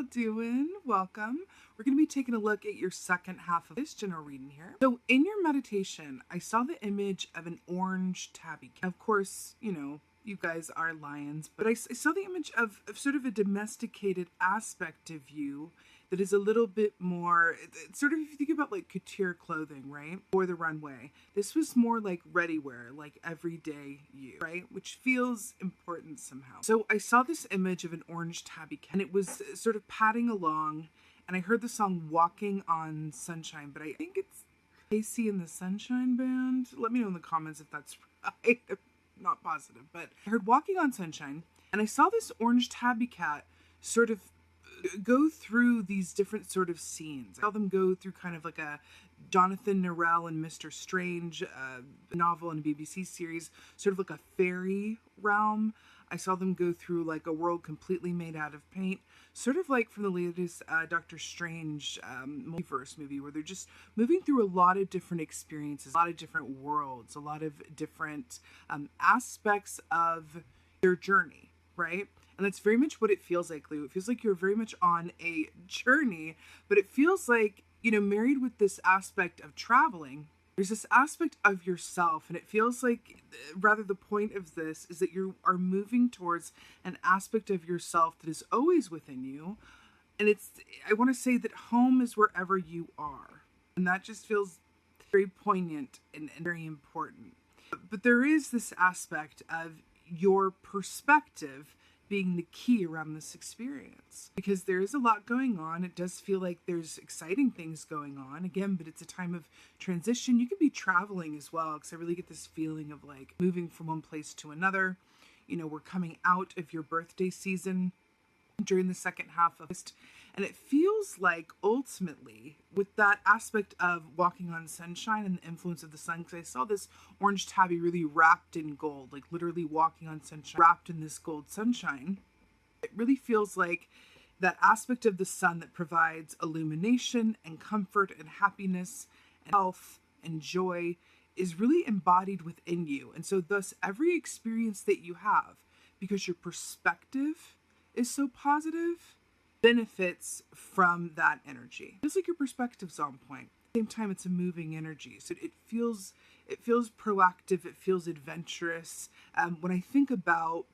y'all doing? Welcome. We're going to be taking a look at your second half of this general reading here. So in your meditation, I saw the image of an orange tabby cat. Of course, you guys are lions, but I saw the image of sort of a domesticated aspect of you that is a little bit more, sort of, if you think about like couture clothing, right? Or the runway. This was more like ready wear, like everyday you, right? Which feels important somehow. So I saw this image of an orange tabby cat, and it was sort of padding along, and I heard the song Walking on Sunshine, but I think it's Casey and the Sunshine Band. Let me know in the comments if that's right. I'm not positive, but I heard Walking on Sunshine, and I saw this orange tabby cat sort of go through these different sort of scenes. I saw them go through kind of like a Jonathan Norell and Mr. Strange novel and a BBC series, sort of like a fairy realm. I saw them go through like a world completely made out of paint, sort of like from the latest Doctor Strange multiverse movie, where they're just moving through a lot of different experiences, a lot of different worlds, a lot of different aspects of their journey, right? And that's very much what it feels like, Lou. It feels like you're very much on a journey, but it feels like, married with this aspect of traveling, there's this aspect of yourself, and it feels like, rather, the point of this is that you are moving towards an aspect of yourself that is always within you. And I want to say that home is wherever you are. And that just feels very poignant and very important. But there is this aspect of your perspective being the key around this experience, because there is a lot going on. It does feel like there's exciting things going on again, but it's a time of transition. You could be traveling as well, because I really get this feeling of like moving from one place to another. We're coming out of your birthday season during the second half of August, and it feels like ultimately with that aspect of walking on sunshine and the influence of the sun, because I saw this orange tabby really wrapped in gold, like literally walking on sunshine, wrapped in this gold sunshine. It really feels like that aspect of the sun that provides illumination and comfort and happiness and health and joy is really embodied within you. And so thus every experience that you have, because your perspective is so positive, benefits from that energy. It feels like your perspective's on point. At the same time, it's a moving energy. So it feels proactive, it feels adventurous. When I think about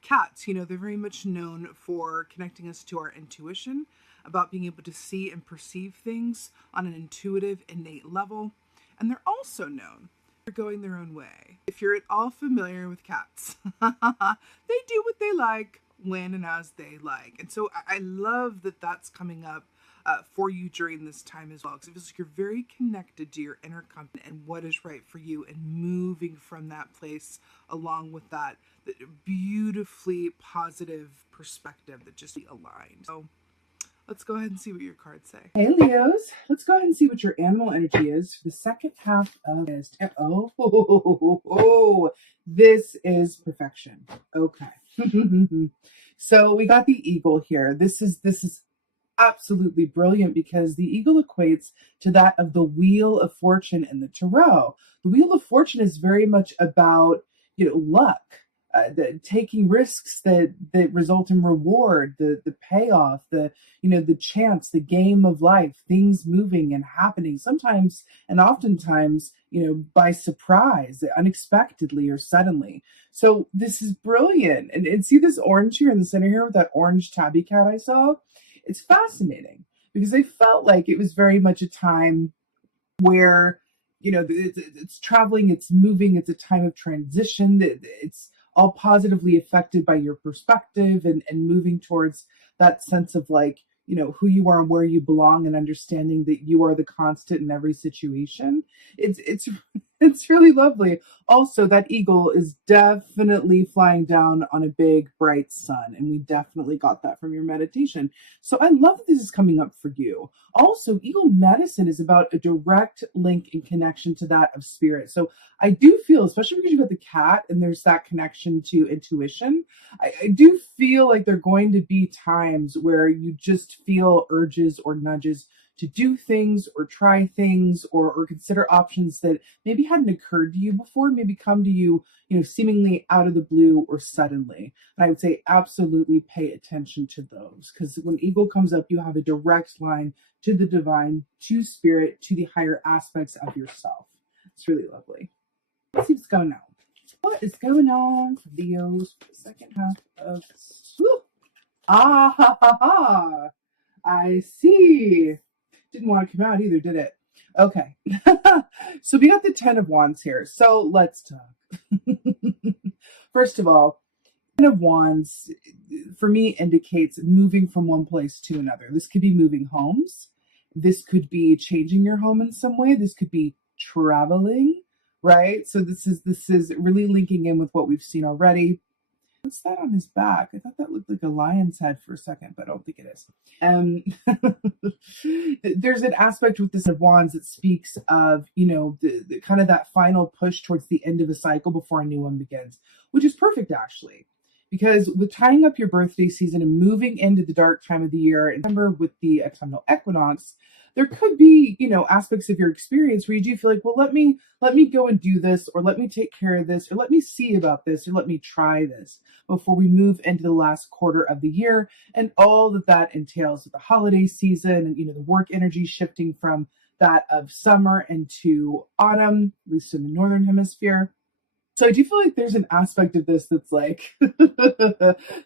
cats, they're very much known for connecting us to our intuition, about being able to see and perceive things on an intuitive, innate level. And they're also known for going their own way. If you're at all familiar with cats, they do what they like, when and as they like. And so I love that that's coming up for you during this time as well, because it feels like you're very connected to your inner compass and what is right for you, and moving from that place along with that beautifully positive perspective that just aligned. So let's go ahead and see what your cards say. Hey Leos, let's go ahead and see what your animal energy is for the second half of this. Oh, this is perfection. Okay. So we got the eagle here. This is absolutely brilliant, because the eagle equates to that of the Wheel of Fortune in the Tarot. The Wheel of Fortune is very much about, luck, taking risks that result in reward, the payoff, the chance, the game of life, things moving and happening, sometimes and oftentimes, by surprise, unexpectedly or suddenly. So this is brilliant. And see this orange here in the center here with that orange tabby cat I saw? It's fascinating, because I felt like it was very much a time where, it's traveling, it's moving, it's a time of transition, it's all positively affected by your perspective and moving towards that sense of like, who you are and where you belong, and understanding that you are the constant in every situation. It's really lovely. Also, that eagle is definitely flying down on a big bright sun, and we definitely got that from your meditation. So I love that this is coming up for you. Also, eagle medicine is about a direct link and connection to that of spirit. So I do feel, especially because you've got the cat and there's that connection to intuition, I do feel like there are going to be times where you just feel urges or nudges to do things or try things or consider options that maybe hadn't occurred to you before, maybe come to you, seemingly out of the blue or suddenly. And I would say absolutely pay attention to those, because when eagle comes up, you have a direct line to the divine, to spirit, to the higher aspects of yourself. It's really lovely. Let's see what's going on. What is going on for Leos for the second half of this? Ah ha ha ha. I see. Didn't want to come out either, did it? Okay. So we got the 10 of Wands here. So let's talk. First of all, 10 of Wands for me indicates moving from one place to another. This could be moving homes. This could be changing your home in some way. This could be traveling, right? So this is really linking in with what we've seen already. What's that on his back? I thought that looked like a lion's head for a second, but I don't think it is. There's an aspect with this of Wands that speaks of, the kind of that final push towards the end of a cycle before a new one begins, which is perfect actually. Because with tying up your birthday season and moving into the dark time of the year, and remember with the autumnal equinox, there could be, aspects of your experience where you do feel like, well, let me go and do this, or let me take care of this, or let me see about this, or let me try this before we move into the last quarter of the year, and all that entails with the holiday season and, the work energy shifting from that of summer into autumn, at least in the northern hemisphere. So I do feel like there's an aspect of this that's like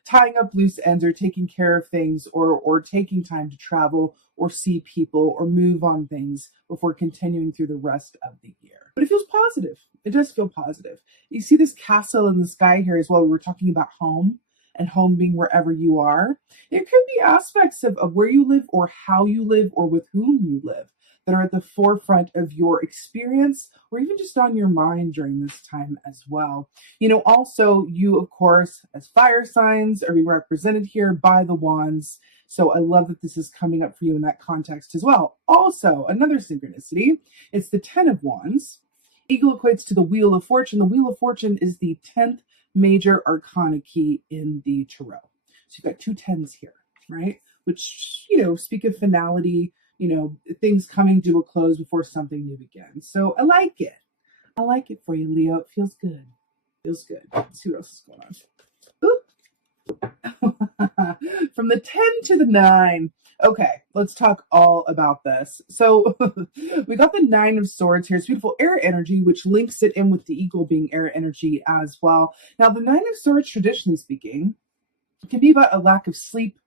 tying up loose ends or taking care of things or taking time to travel or see people or move on things before continuing through the rest of the year. But it feels positive. It does feel positive. You see this castle in the sky here as well. We were talking about home and home being wherever you are. It could be aspects of where you live or how you live or with whom you live that are at the forefront of your experience or even just on your mind during this time as well. Also you, of course, as fire signs are being represented here by the wands. So I love that this is coming up for you in that context as well. Also, another synchronicity, it's the 10 of Wands. Eagle equates to the Wheel of Fortune. The Wheel of Fortune is the 10th major arcana key in the tarot. So you've got two 10s here, right? Which, speak of finality, things coming to a close before something new begins. So I like it. I like it for you, Leo. It feels good. Feels good. Let's see what else is going on. From the 10 to the 9. Okay, let's talk all about this. So we got the 9 of Swords here. It's beautiful air energy, which links it in with the eagle being air energy as well. Now, the 9 of Swords, traditionally speaking, can be about a lack of sleep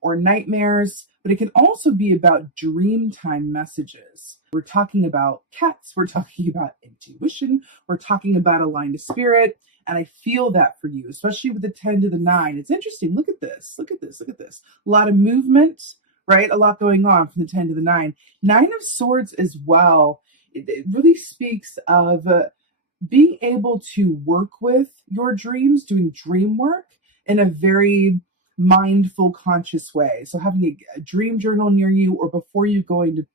or nightmares, but it can also be about dream time messages. We're talking about cats, we're talking about intuition, we're talking about aligned spirit, and I feel that for you, especially with the 10 to the 9. It's interesting. Look at this. Look at this. Look at this. A lot of movement, right? A lot going on from the 10 to the 9. 9 of Swords as well. It really speaks of being able to work with your dreams, doing dream work in a very mindful, conscious way. So having a dream journal near you or before you go to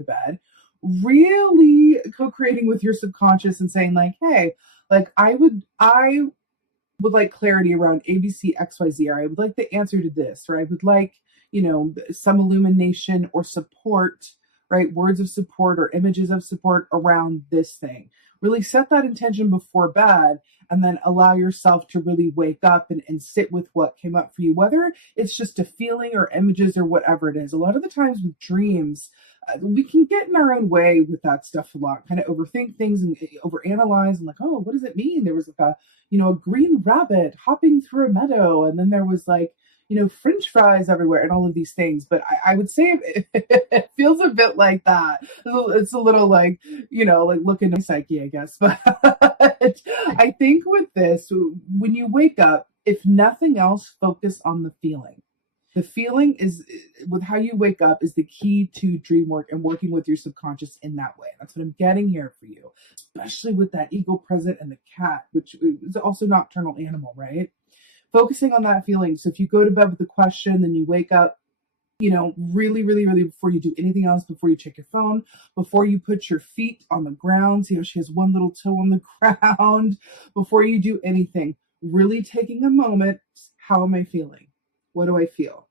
bed, really co-creating with your subconscious and saying like, hey, like I would like clarity around ABC, XYZ, or I would like the answer to this, or I would like, some illumination or support, right? Words of support or images of support around this thing. Really set that intention before bed and then allow yourself to really wake up and sit with what came up for you, whether it's just a feeling or images or whatever it is. A lot of the times with dreams, we can get in our own way with that stuff a lot, kind of overthink things and overanalyze and like, oh, what does it mean? There was like a green rabbit hopping through a meadow, and then there was like, French fries everywhere and all of these things. But I would say it feels a bit like that. It's a little like, like looking at my psyche, I guess. But I think with this, when you wake up, if nothing else, focus on the feeling. The feeling is, with how you wake up, is the key to dream work and working with your subconscious in that way. That's what I'm getting here for you, especially with that eagle present and the cat, which is also nocturnal animal, right? Focusing on that feeling. So if you go to bed with a question, then you wake up, really, really, really, before you do anything else, before you check your phone, before you put your feet on the ground, see how she has one little toe on the ground, before you do anything, really taking a moment. How am I feeling? What do I feel?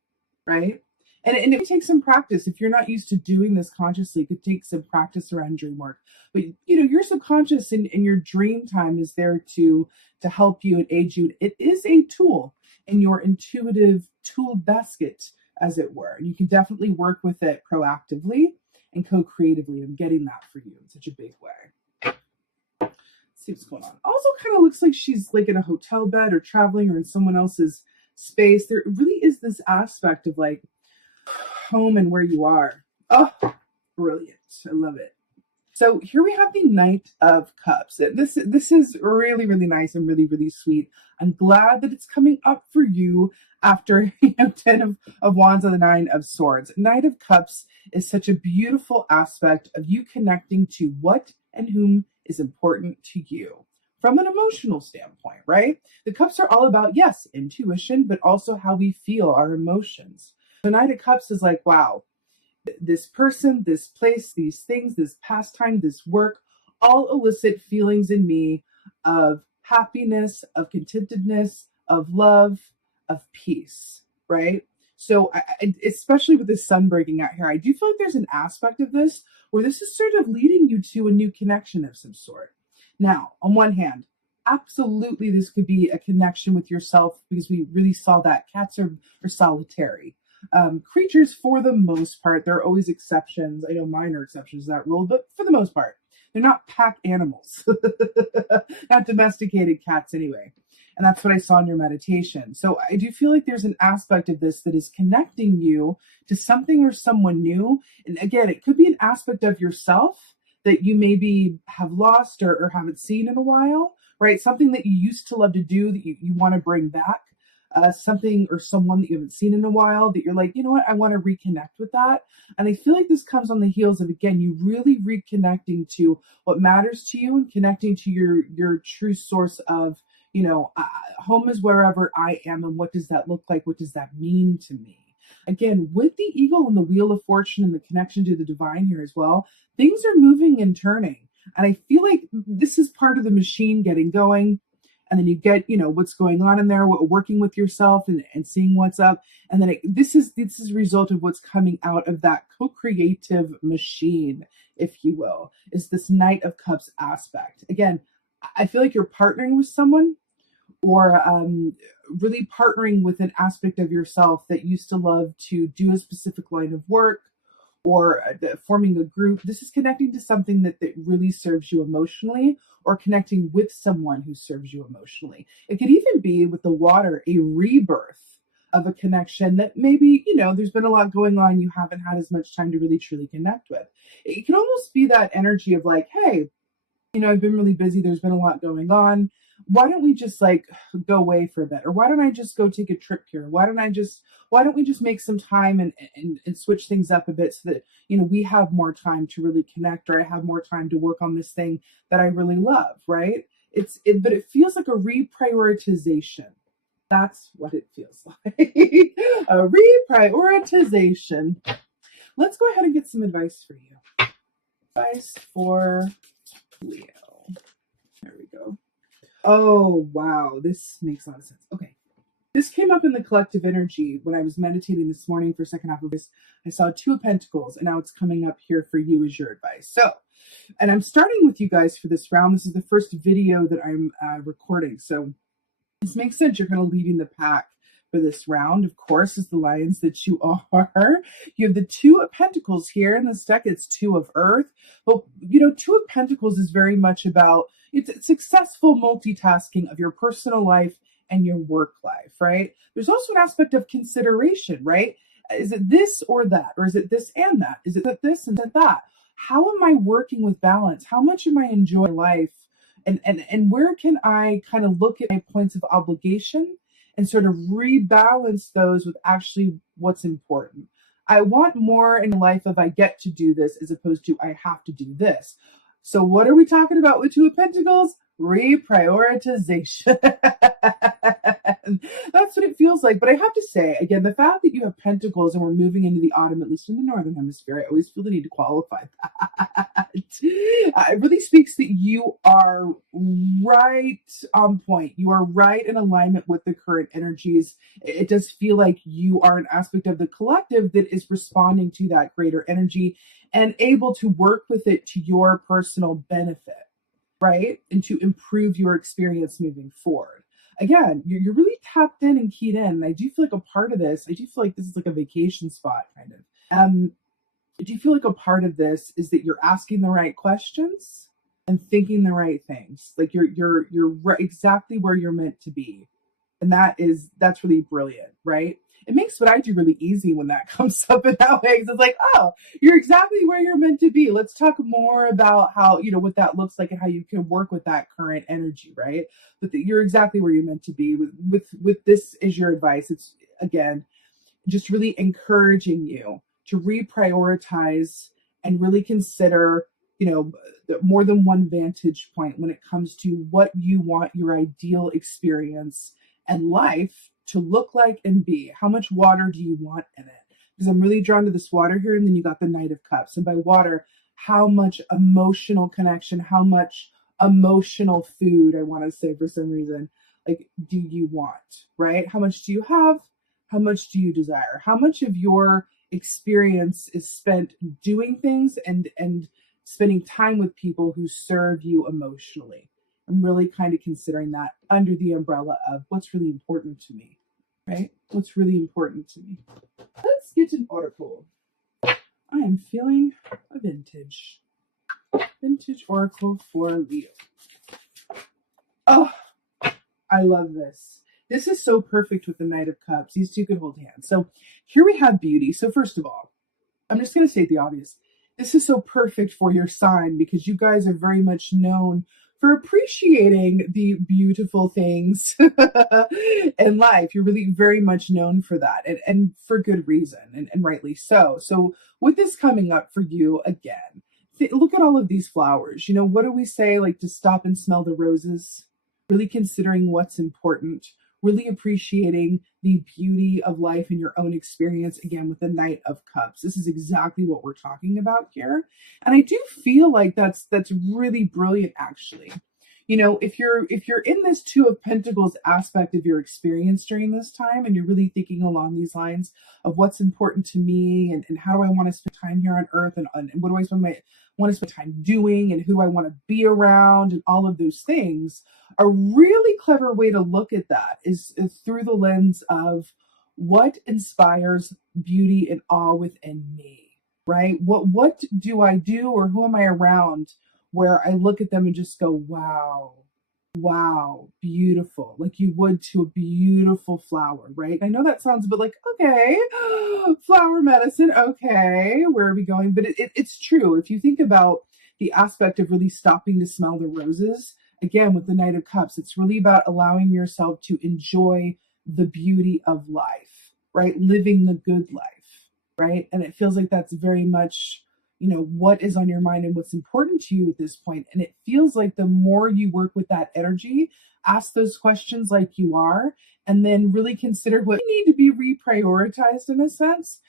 Right? And it takes some practice. If you're not used to doing this consciously, it could take some practice around dream work. But your subconscious in your dream time is there to help you and aid you. It is a tool in your intuitive tool basket, as it were. You can definitely work with it proactively and co-creatively. I'm getting that for you in such a big way. Let's see what's going on. Also kind of looks like she's like in a hotel bed or traveling or in someone else's space. There really is this aspect of like home and where you are. Oh, brilliant. I love it. So here we have the Knight of Cups. This is really, really nice and really, really sweet. I'm glad that it's coming up for you after 10 of Wands and the 9 of Swords. Knight of Cups is such a beautiful aspect of you connecting to what and whom is important to you from an emotional standpoint, right? The cups are all about, yes, intuition, but also how we feel, our emotions. The Knight of Cups is like, wow, this person, this place, these things, this pastime, this work, all elicit feelings in me of happiness, of contentedness, of love, of peace, right? So especially with the sun breaking out here, I do feel like there's an aspect of this where this is sort of leading you to a new connection of some sort. Now, on one hand, absolutely this could be a connection with yourself, because we really saw that cats are solitary. Creatures, for the most part, there are always exceptions. I know mine are exceptions to that rule, but for the most part, they're not pack animals, not domesticated cats anyway. And that's what I saw in your meditation. So I do feel like there's an aspect of this that is connecting you to something or someone new. And again, it could be an aspect of yourself that you maybe have lost or haven't seen in a while, right? Something that you used to love to do that you want to bring back. Something or someone that you haven't seen in a while that you're like, you know what, I want to reconnect with that. And I feel like this comes on the heels of, again, you really reconnecting to what matters to you and connecting to your true source of, home is wherever I am. And what does that look like? What does that mean to me? Again, with the eagle and the wheel of fortune and the connection to the divine here as well, things are moving and turning. And I feel like this is part of the machine getting going. And then you get, what's going on in there, working with yourself and seeing what's up. And then this is a result of what's coming out of that co-creative machine, if you will, is this Knight of Cups aspect. Again, I feel like you're partnering with someone or really partnering with an aspect of yourself that used to love to do a specific line of work, or forming a group. This is connecting to something that really serves you emotionally, or connecting with someone who serves you emotionally. It could even be, with the water, a rebirth of a connection that maybe, there's been a lot going on. You haven't had as much time to really truly connect with. It can almost be that energy of like, hey, I've been really busy. There's been a lot going on. Why don't we just go away for a bit? Or why don't I just go take a trip here? Why don't we just make some time and switch things up a bit so that, we have more time to really connect, or I have more time to work on this thing that I really love, right? But it feels like a reprioritization. That's what it feels like. A reprioritization. Let's go ahead and get some advice for you. Advice for Leo. There we go. Oh, wow. This makes a lot of sense. Okay. This came up in the collective energy when I was meditating this morning for second half of this. I saw 2 of Pentacles, and now it's coming up here for you as your advice. So, and I'm starting with you guys for this round. This is the first video that I'm recording. So this makes sense. You're kind of leading the pack for this round, of course, as the lions that you are. You have the 2 of Pentacles here in this deck. It's 2 of Earth. Well, 2 of Pentacles is very much about it's successful multitasking of your personal life and your work life, right? There's also an aspect of consideration, right? Is it this or that? Or is it this and that? Is it this and that? How am I working with balance? How much am I enjoying life? And where can I kind of look at my points of obligation and sort of rebalance those with actually what's important? I want more in life if I get to do this, as opposed to I have to do this. So what are we talking about with 2 of Pentacles? Reprioritization. That's what it feels like. But I have to say, again, the fact that you have pentacles and we're moving into the autumn, at least in the northern hemisphere, I always feel the need to qualify that. It really speaks that you are right on point. You are right in alignment with the current energies. It does feel like you are an aspect of the collective that is responding to that greater energy and able to work with it to your personal benefit, right? And to improve your experience moving forward. Again, you're really tapped in and keyed in. And I do feel like a part of this, I do feel like this is like a vacation spot kind of. I do feel like a part of this is that you're asking the right questions and thinking the right things. Like you're exactly where you're meant to be. And that's really brilliant, right? It makes what I do really easy when that comes up in that way. Because it's like, oh, you're exactly where you're meant to be. Let's talk more about how, what that looks like and how you can work with that current energy, right? But you're exactly where you're meant to be. With this is your advice. It's, again, just really encouraging you to reprioritize and really consider, more than one vantage point when it comes to what you want your ideal experience and life to look like and be. How much water do you want in it? Because I'm really drawn to this water here, and then you got the Knight of Cups. And by water, how much emotional connection, how much emotional food, I want to say for some reason, like, do you want, right? How much do you have? How much do you desire? How much of your experience is spent doing things and spending time with people who serve you emotionally? I'm really kind of considering that under the umbrella of what's really important to me, right? What's really important to me. Let's get an oracle. I am feeling a vintage oracle for Leo. Oh, I love this. This is so perfect with the Knight of Cups. These two could hold hands. So here we have beauty. So first of all, I'm just going to state the obvious. This is so perfect for your sign because you guys are very much known for appreciating the beautiful things in life. You're really very much known for that, and for good reason, and rightly so. So with this coming up for you again, look at all of these flowers. What do we say? Like, to stop and smell the roses, really considering what's important, really appreciating the beauty of life and your own experience, again, with the Knight of Cups. This is exactly what we're talking about here. And I do feel like that's really brilliant, actually. If you're in this Two of Pentacles aspect of your experience during this time, and you're really thinking along these lines of what's important to me, and how do I want to spend time here on earth, and what do I want to spend time doing, and who I want to be around, and all of those things, a really clever way to look at that is through the lens of what inspires beauty and awe within me, right? What do I do, or who am I around where I look at them and just go, wow, beautiful, like you would to a beautiful flower, right? I know that sounds a bit like, okay, flower medicine, okay, where are we going? But it's true. If you think about the aspect of really stopping to smell the roses, again, with the Knight of Cups, it's really about allowing yourself to enjoy the beauty of life, right? Living the good life, right? And it feels like that's very much, what is on your mind and what's important to you at this point. And it feels like the more you work with that energy, ask those questions like you are, and then really consider what you need to be reprioritized in a sense,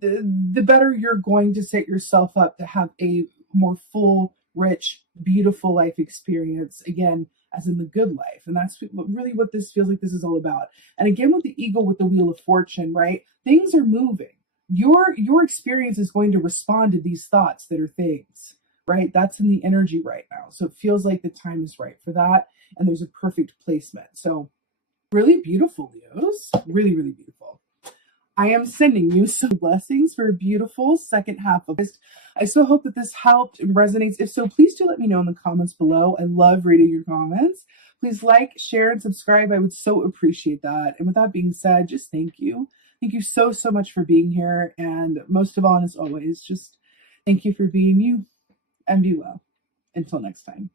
the better you're going to set yourself up to have a more full, rich, beautiful life experience, again, as in the good life. And that's really what this feels like this is all about. And again, with the Eagle, with the Wheel of Fortune, right? Things are moving. Your experience is going to respond to these thoughts that are things, right? That's in the energy right now. So it feels like the time is right for that. And there's a perfect placement. So really beautiful, Leos. Really, really beautiful. I am sending you some blessings for a beautiful second half of this. I so hope that this helped and resonates. If so, please do let me know in the comments below. I love reading your comments. Please like, share, and subscribe. I would so appreciate that. And with that being said, just thank you. Thank you so, so much for being here. And most of all, and as always, just thank you for being you, and be well. Until next time.